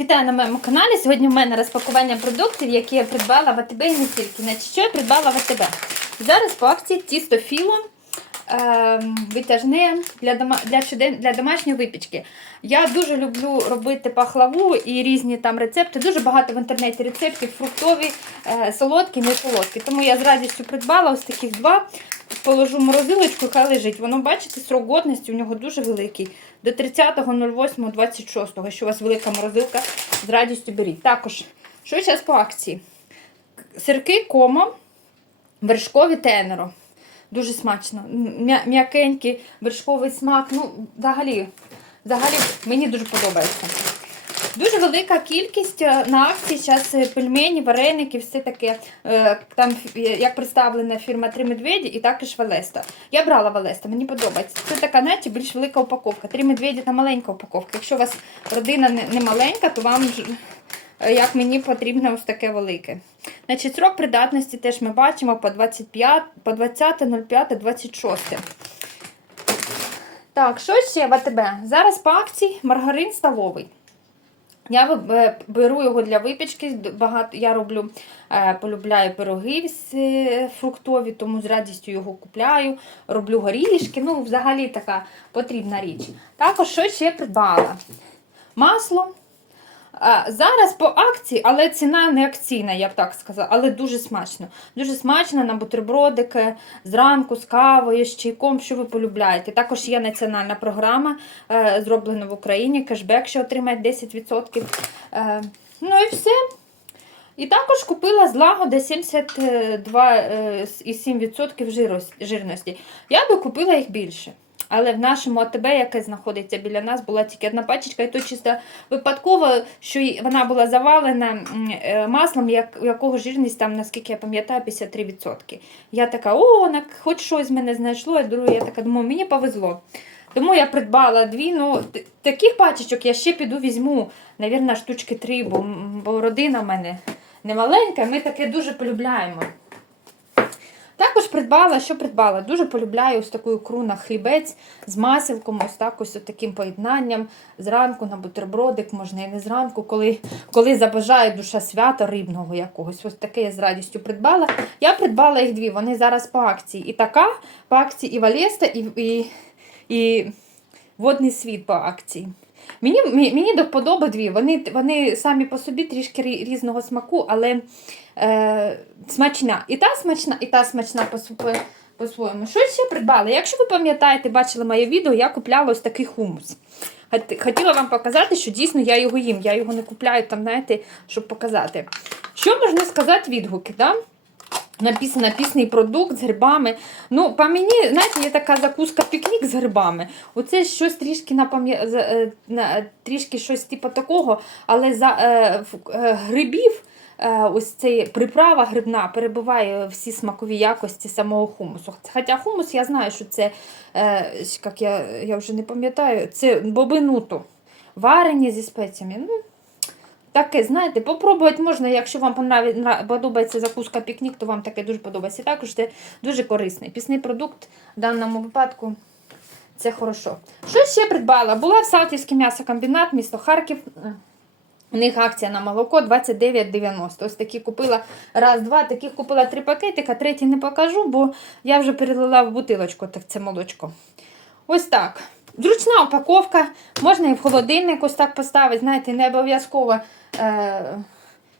вітаю на моєму каналі. Сьогодні в мене розпакування продуктів, які я придбала в АТБ і не тільки. Значить, що я придбала в АТБ? Зараз по акції тісто філо витяжне для, дома, для, для домашньої випічки. Я дуже люблю робити пахлаву і різні там рецепти. Дуже багато в інтернеті рецептів, фруктові, е, солодкі, не солодкі. Тому я з радістю придбала ось таких два. Положу в морозилочку, хай лежить. Воно, бачите, срок годності у нього дуже великий. До 30.08.26. Якщо у вас велика морозилка, з радістю беріть. Також, що зараз по акції? Сирки комо, вершкові тенеро. Дуже смачно. М'якенький вершковий смак. Ну, взагалі, взагалі мені дуже подобається. Дуже велика кількість е, на акції зараз пельмені, вареники, все таке. Е, Там е, як представлена фірма Три медведі і також Валеста. Я брала Валеста, мені подобається. Це така, знаєте, більш велика упаковка. Три медведі та маленька упаковка. Якщо у вас родина не, маленька, то вам е, як мені потрібно ось таке велике. Значить, срок придатності теж ми бачимо по 25, по 20.05.26. Так, що ще в АТБ? Зараз по акції маргарин столовий. Я е, беру його для випічки. Багато я роблю, е, полюбляю пироги фруктові, тому з радістю його купляю. Роблю горішки. Ну, взагалі така потрібна річ. Також що ще придбала? Масло. Зараз по акції, але ціна не акційна, я б так сказала, але дуже смачно. Дуже смачно на бутербродики зранку з кавою, з чайком, що ви полюбляєте. Також є національна програма, е, зроблена в Україні, кешбек, що отримає 10%. Е, ну і все. І також купила з лагоди 72,7% жирності. Я би купила їх більше. Але в нашому АТБ, яке знаходиться біля нас, була тільки одна пачечка, і то чисто випадково, що вона була завалена е, маслом, як, якого жирність там, наскільки я пам'ятаю, 53%. Я така, о, хоч щось мене знайшло, а друге, я така думаю, мені повезло. Тому я придбала дві. Ну, таких пачечок я ще піду візьму, навірно, штучки три, бо, бо родина в мене не маленька, ми таке дуже полюбляємо. Також придбала, що придбала? Дуже полюбляю ось таку ікру на хлібець з масілком, ось так ось таким поєднанням. Зранку на бутербродик, можна і не зранку, коли, коли забажає душа свята рибного якогось. Ось таке я з радістю придбала. Я придбала їх дві, вони зараз по акції. І така по акції, і Валеста, і, і, і водний світ по акції. Мені, мені, до вподоби дві. Вони, вони самі по собі трішки різного смаку, але е, смачна. І та смачна, і та смачна по, по, по-своєму. Що ще придбала? Якщо ви пам'ятаєте, бачили моє відео, я купляла ось такий хумус. Хотіла вам показати, що дійсно я його їм. Я його не купляю там, знаєте, щоб показати. Що можна сказати відгуки? Да? Написано написаний продукт з грибами. Ну, по мені, знаєте, є така закуска пікнік з грибами. Оце щось трішки е, трішки щось типу такого, але за е, грибів. Ось цей приправа грибна перебуває всі смакові якості самого хумусу. Хоча хумус, я знаю, що це, е, як я, я вже не пам'ятаю, це бобинуто. Варені зі спеціями. Ну, Таке, знаєте, попробувати можна, якщо вам подобається закуска пікнік, то вам таке дуже подобається. Також це дуже корисний. Пісний продукт в даному випадку це хорошо. Що ще придбала? Була в Салтівський м'ясокомбінат, місто Харків. У них акція на молоко 29,90. Ось такі купила раз, два, таких купила три пакетика, третій не покажу, бо я вже перелила в бутилочку так це молочко. Ось так. Зручна упаковка, можна і в холодильник ось так поставити, знаєте, не обов'язково е,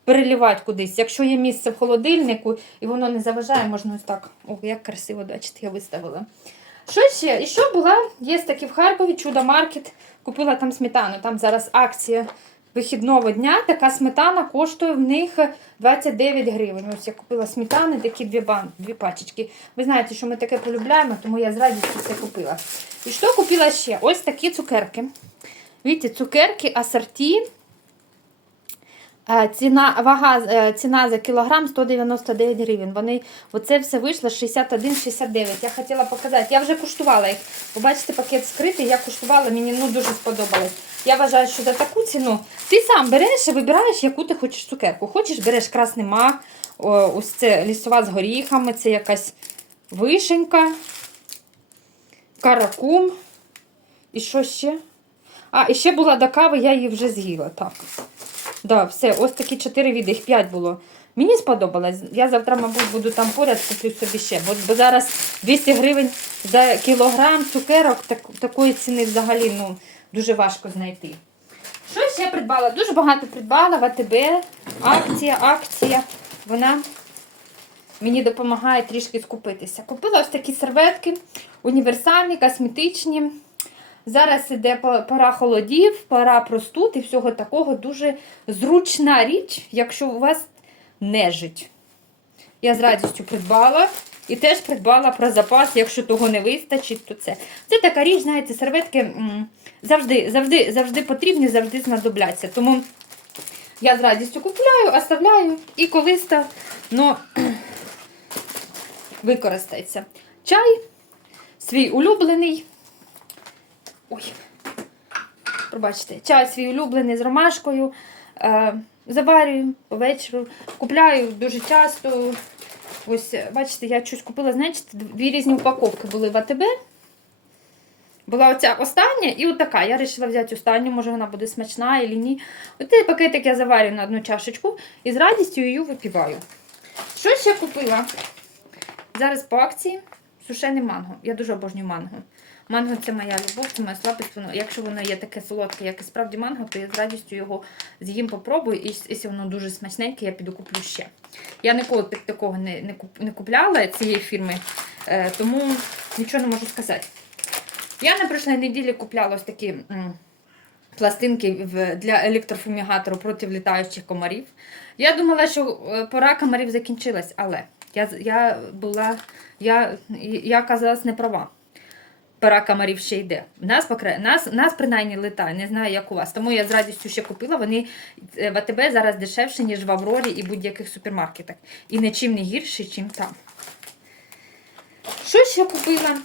переливати кудись. Якщо є місце в холодильнику і воно не заважає, можна ось так. О, як красиво, бачите, я виставила. Що ще? І що була? Є такі в Харкові, чудо маркет. Купила там сметану. Там зараз акція вихідного дня. Така сметана коштує в них 29 гривень. Ось я купила сметани, такі дві, бан, дві пачечки. Ви знаєте, що ми таке полюбляємо, тому я з радістю це купила. І що купила ще? Ось такі цукерки. Видите, цукерки асорті. Е, Ціна, вага, е, ціна за кілограм 199 гривень. Вони, оце все вийшло 61,69. Я хотіла показати. Я вже куштувала їх. Побачите, пакет скритий, я куштувала, мені ну, дуже сподобалось. Я вважаю, що за таку ціну ти сам береш і вибираєш, яку ти хочеш цукерку. Хочеш, береш красний мак, ось це лісова з горіхами, це якась вишенька, каракум. І що ще? А, і ще була до кави, я її вже з'їла. Так. Да, все, ось такі 4 віди, їх 5 було. Мені сподобалось. Я завтра, мабуть, буду там поряд, куплю собі ще. Бо, бо зараз 200 гривень за кілограм цукерок так, такої ціни взагалі ну, дуже важко знайти. Що ще придбала? Дуже багато придбала в АТБ. Акція, акція. Вона мені допомагає трішки скупитися. Купила ось такі серветки, універсальні, косметичні. Зараз іде по- пора холодів, пора простуд і всього такого дуже зручна річ, якщо у вас нежить. Я з радістю придбала. І теж придбала про запас, якщо того не вистачить, то це. Це така річ, знаєте, серветки завжди, завжди, завжди потрібні, завжди знадобляться. Тому я з радістю купляю, оставляю і колись ну, використається. Чай, свій улюблений. Ой, пробачте, чай свій улюблений з ромашкою. Е, заварюю вечору. Купляю дуже часто. Ось, бачите, я щось купила, знаєте, дві різні упаковки були в АТБ. Була оця остання і отака. Я вирішила взяти останню, може вона буде смачна або ні. Оцей пакетик я заварю на одну чашечку і з радістю її випіваю. Що ще купила? Зараз по акції сушене манго. Я дуже обожнюю манго. Манго це моя любов, це моя слабкість. Воно, якщо воно є таке солодке, як і справді манго, то я з радістю його з'їм попробую. І якщо воно дуже смачненьке, я піду куплю ще. Я ніколи так- такого не, не, не купляла цієї фірми, е, тому нічого не можу сказати. Я на прошлій неділі купляла ось такі пластинки для електрофумігатору проти літаючих комарів. Я думала, що е, пора комарів закінчилась, але я, я була, я, я оказалась не права. Пора комарів ще йде. Нас, нас, нас принаймні летає, не знаю, як у вас. Тому я з радістю ще купила. Вони е, в АТБ зараз дешевші, ніж в Аврорі і будь-яких супермаркетах. І нічим не гірші, чим там. Що ще купила?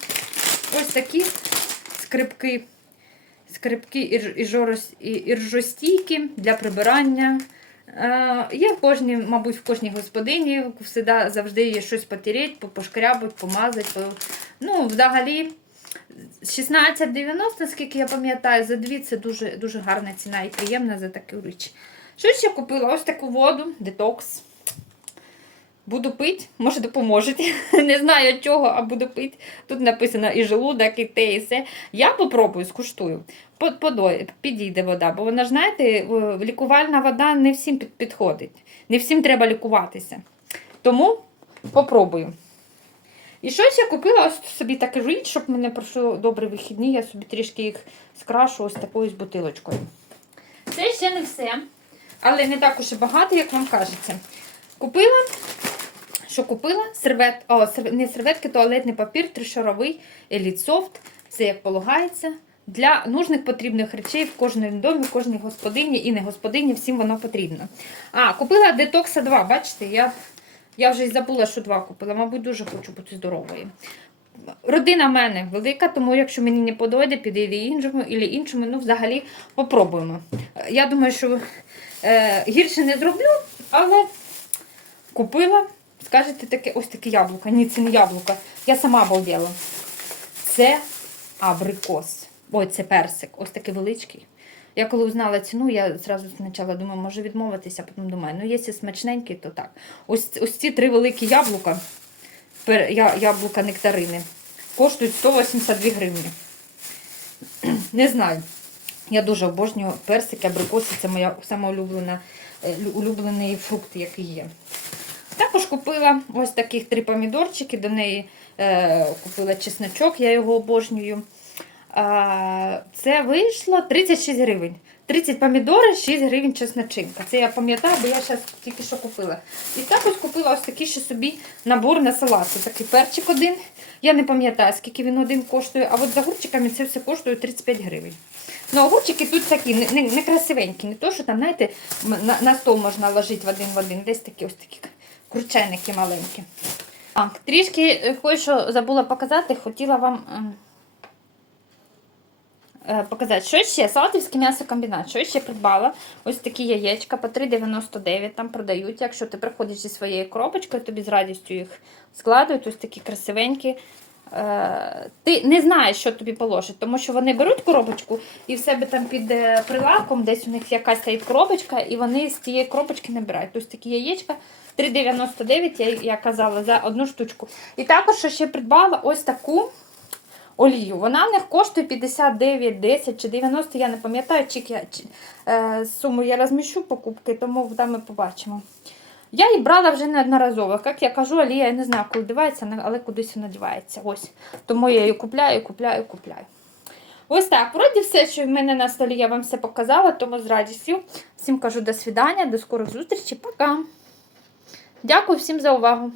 Ось такі скрипки. Скрипки і- для прибирання. Е, Є в кожній, мабуть, в кожній господині завжди є щось потереть, по- пошкрябать, помазати. Ну, взагалі, 16,90, скільки я пам'ятаю, за дві це дуже, дуже гарна ціна і приємна за таку річ. Що ще купила? Ось таку воду, детокс. Буду пити, може допоможете. Не знаю чого, а буду пити. Тут написано і желудок, і те, і все. Я попробую, скуштую. Підійде вода, бо вона ж, знаєте, лікувальна вода не всім підходить. Не всім треба лікуватися. Тому попробую. І що ще купила ось собі таку річ, щоб мене пройшли добрі вихідні, я собі трішки їх скрашу ось такою з бутилочкою. Це ще не все, але не так уж і багато, як вам кажеться. Купила, що купила? Сервет, о, сервет- не серветки, туалетний папір, тришаровий, Elite Soft. Це як полагається. Для нужних потрібних речей в кожному домі, в кожній господині і не господині, всім воно потрібно. А, купила детокса 2, бачите, я, я вже й забула, що 2 купила. Мабуть, дуже хочу бути здоровою. Родина в мене велика, тому якщо мені не подойде, підійде іншому і іншому, ну взагалі попробуємо. Я думаю, що е, гірше не зроблю, але купила. Скажете таке, ось таке яблуко. Ні, це не яблуко. Я сама обалдела. Це абрикос. Ой, це персик. Ось такий величкий. Я коли узнала ціну, я зразу спочатку думаю, може відмовитися, а потім думаю, ну якщо смачненький, то так. Ось, ось ці три великі яблука, яблука нектарини, коштують 182 гривні. Не знаю. Я дуже обожнюю персики, абрикоси, це моя сама улюблена, е, лю- улюблений фрукт, який є. Також купила ось таких три помідорчики, до неї е, купила чесночок, я його обожнюю. Це вийшло 36 гривень. 30 помідори, 6 гривень чесночинка. Це я пам'ятаю, бо я зараз тільки що купила. І також купила ось такий ще собі набор на салат. Ось Такий перчик один. Я не пам'ятаю, скільки він один коштує, а от за огурчиками це все коштує 35 гривень. Ну, огурчики тут такі, не, не, не красивенькі, не то, що там, знаєте, на, на стол можна ложити в один в один. Десь такі ось такі крученики маленькі. А, трішки е, кое-що забула показати, хотіла вам. Е, Показати, що ще? Салатівський м'ясокомбінат. Що ще придбала? Ось такі яєчка по 3,99 там продають. Якщо ти приходиш зі своєю коробочкою, тобі з радістю їх складують. Ось такі красивенькі. е, ти не знаєш, що тобі положить, тому що вони беруть коробочку і в себе там під е, прилавком, десь у них якась стоїть коробочка, і вони з тієї коробочки набирають. Тобто такі яєчка 3,99, я, я казала, за одну штучку. І також ще придбала ось таку олію. Вона в них коштує 59, 10 чи 90, я не пам'ятаю, чи чи, е, суму я розміщу покупки, тому там ми побачимо. Я її брала вже неодноразово. Як я кажу, олія, я не знаю, коли дівається, але кудись вона дівається. Ось. Тому я її купляю, купляю, купляю. Ось так. Вроді все, що в мене на столі, я вам все показала, тому з радістю. Всім кажу до свидання, до скорих зустрічей, пока. Дякую всім за увагу.